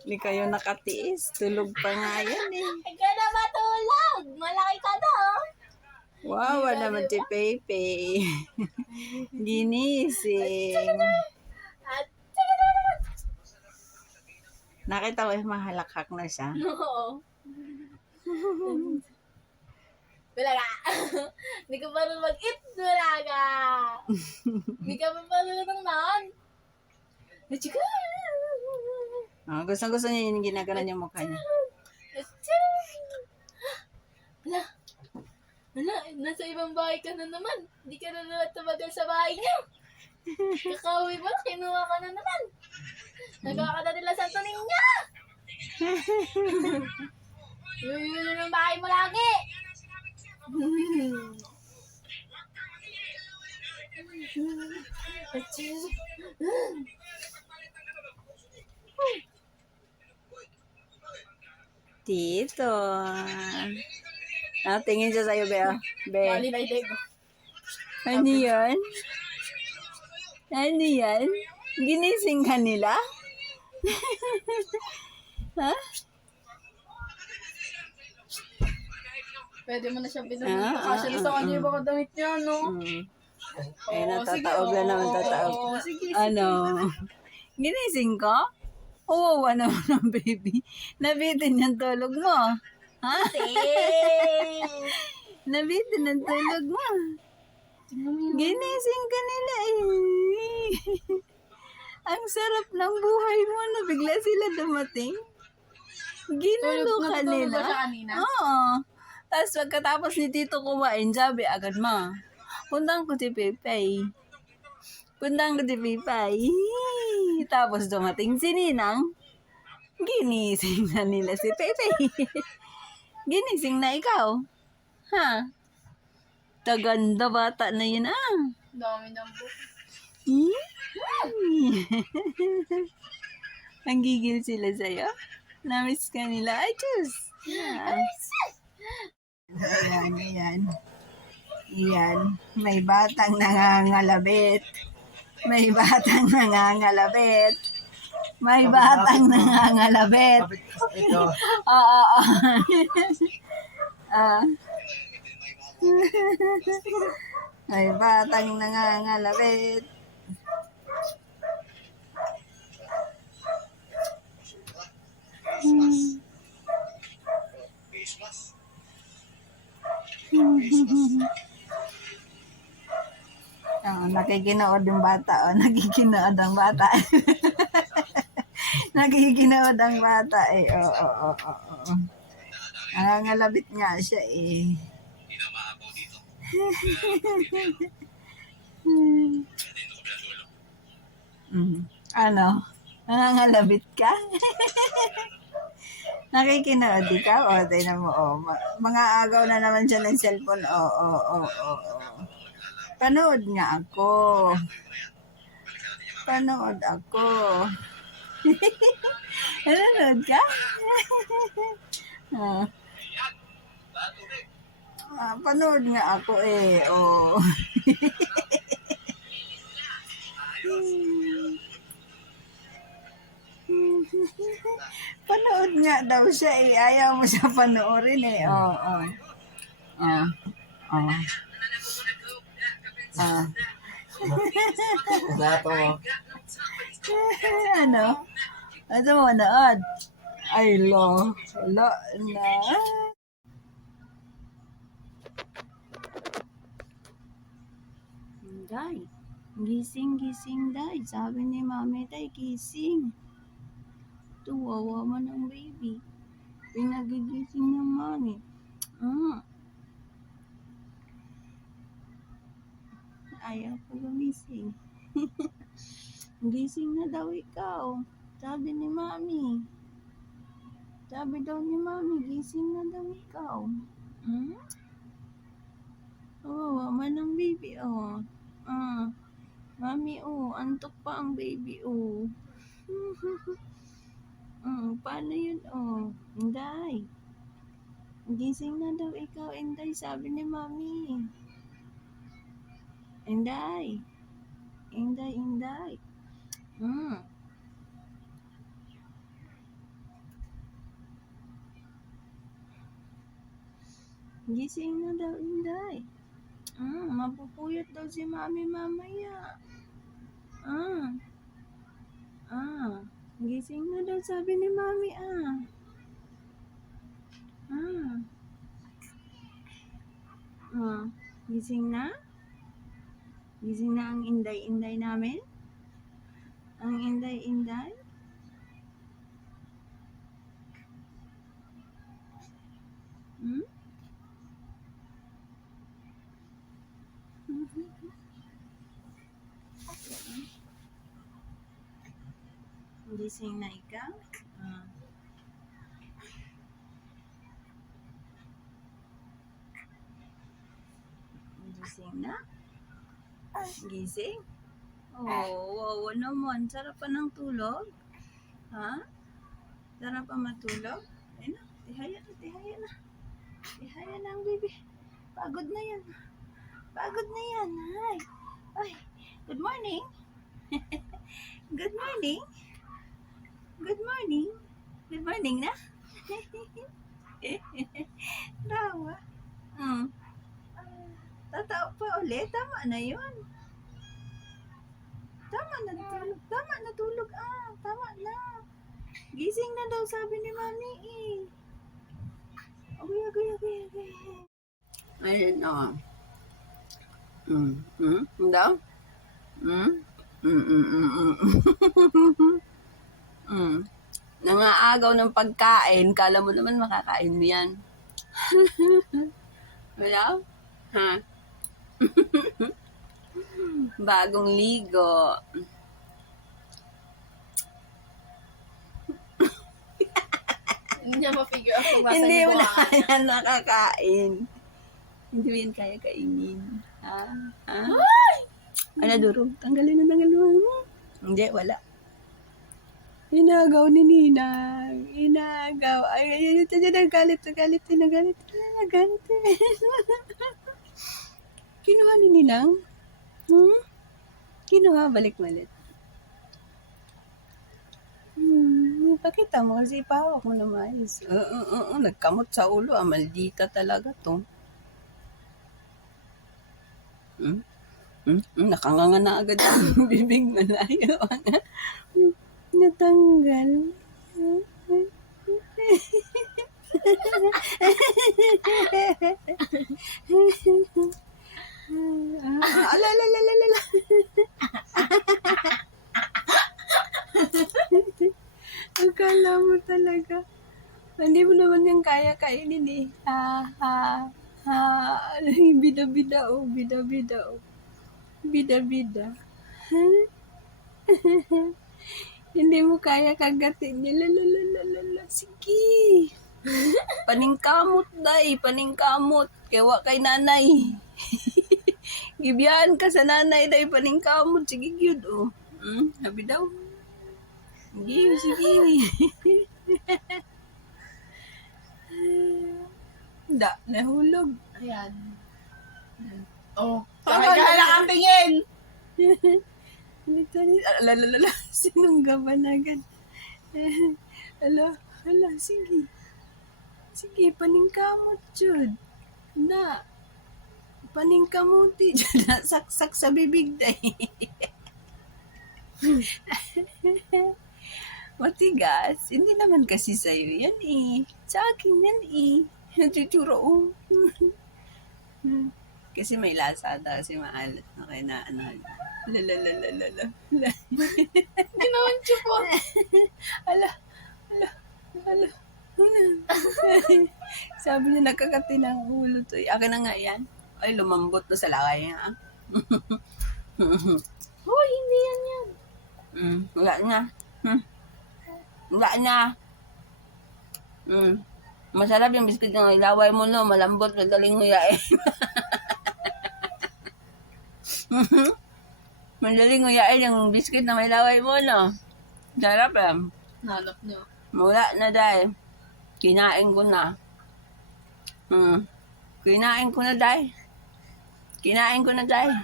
Hindi kayo nakatiis. Tulog pa nga yan eh. Ika na matulog. Malaki ka na, oh. Wow, naman si Pepe. Ginising. At, Nakita ko yung mahalakhak na siya. oo. Wala ka. Hindi ka pa rin mag-eat. Wala ka. Hindi ka pa rin ng nan. Chika. Oh, gusto niya yung ginagana yung mukha niya. Wala. Wala. Nasa ibang bahay ka na naman. Hindi ka na naman tumagal sa bahay niyo. Kakauwi mo, kinuha ka na naman. Nagawa ka na nila Santo Niño. Yun ang bahay mo lagi. Tito. Tingin siya sa'yo, Be. Be. Bali na idego. Ano yan? Ano yan? Ginising ka nila? Ha? Pwede mo na siya pinunod. Kasi sa kanya yung mga damit niya, no? Ay, Oo, natataog sige, na naman, oo, tataog. oo, sige. Ano? Ginising ka? Oo, naman ang baby. Nabitin yung tulog mo. Ha? Nabitin ang tulog mo. Ginising ka nila eh. Ang sarap ng buhay mo na bigla sila dumating. Ginalo ka Natutulog nila. ba siya kanina? Oo. Tapos pagkatapos ni Tito kumain, sabi agad ma, puntahan ko si Pepe. Puntahan ko si Pepe. Tapos dumating si Ninang. Ginising na nila si Pepe. Ginising na ikaw. Ha? Taganda bata na yun ah. Dami ng book. Ang gigil sila sa'yo. Namiss ka nila. Ay, Diyos. Ayan, ayan. Ayan. May batang nangangalabit. May batang nangangalabit. May batang nangangalabit. Oo. May batang nangangalabit. Nakikinood yung bata. Nakikinood ang bata. Nakikinood ang bata eh. Oo. Nangangalabit nga siya eh. Ano? Nangangalabit ka? Nakikinood ikaw? O, tingnan mo. Mga agaw na naman siya ng cellphone. Panood nga ako. Panood ako. Nanonood ka? Panood nga ako eh. Panood nga daw siya eh. Ayaw mo siya panoorin eh. Ano? Ano mo manood? Ay, lo na. Day, gising, day. Sabi ni mami, day, gising. Tuwawa man ang baby. Pinagigising ng mami. Ayaw ko gumising. Gising na daw ikaw. Sabi ni mami. Sabi daw ni mami, gising na daw ikaw. Tuwawa man ang baby, Mami, antok pa ang baby, paano yun, Inday. Gising na daw ikaw, Inday, sabi ni mami. Inday. Gising na daw, Inday. Mapupuyat daw si Mami mamaya. Gising na daw sabi ni Mami, Gising na? Gising na ang Inday-Inday namin? Ang Inday-Inday? Hmm? Gising na ikaw? Gising na? Gising? Oh, wow naman. Sarap pa ng tulog? Ha? Sarap pa matulog? Ayun na, tihaya na, tihaya na. Tihaya na ang baby. Pagod na yan. Pagod na yan. Ay. Ay. Good morning. Good morning. Good morning. Good morning na. Tawa. Tatawa pa ulit. Tama na yun. Tama na tulog. Tama na tulog. Tama na. Gising na daw sabi ni Mami eh. Okay. Ayun o. Daw? Nangaagaw ng pagkain. Kala mo naman makakain mo yan. Wala? Ha? Bagong ligo. Hindi niya ma-figure out kung basa Hindi niya mo buwan. naman yan nakakain. Hindi mo yan kaya kainin. Ha? Ano, durog? Tanggalin mo. Hindi, wala. Inagaw ni Ninang. Inagaw. Ay, nagalit. Kinuha ni Ninang? Kinuha, balik-balik. Pakita mo kasi ipahawak mo na mais. Nagkamot sa ulo. Maldita talaga to. Nakanganga na agad ang bibig malayo. Natanggal. Ala. Akala mo talaga. Hindi mo naman yung kaya kainin eh. Bida-bida oh. Bida-bida. Hindi mo kaya kagatin niya. Lalala. Sige. Paningkamot day. Paningkamot. Kewa kay nanay. Gibiyahan ka sa nanay day. Paningkamot. Sige yun oh. Sabi daw. Sige. Nahulog. Ayan. Oh. Kaya kang tingin. Lalala. Sinunggaban agad. Ala, sige. Sige, paningkamot, Jud. Paningkamuti, Jud. Saksak sa bibig day. Matigas. Hindi naman kasi sa'yo yan eh. Sa akin yan eh. Natuturo oh. Kasi may lasa daw si maalat. Okay na ano. Lalalala. Ginawan siya po. Ala. Sabi niya nakakati ng ulo to. Akin na nga yan. Ay, lumambot na sa lakay niya. Hoy, hindi yan. Wala na. Wala na. Masarap yung biskuit ng ilaway mo, no? Malambot, madaling nguyain. Madaling nguyain yung biskuit na may laway mo, no? Sarap lang. Nalap niyo. Wala na dahil. Kinain ko na. Kinain ko na dahil.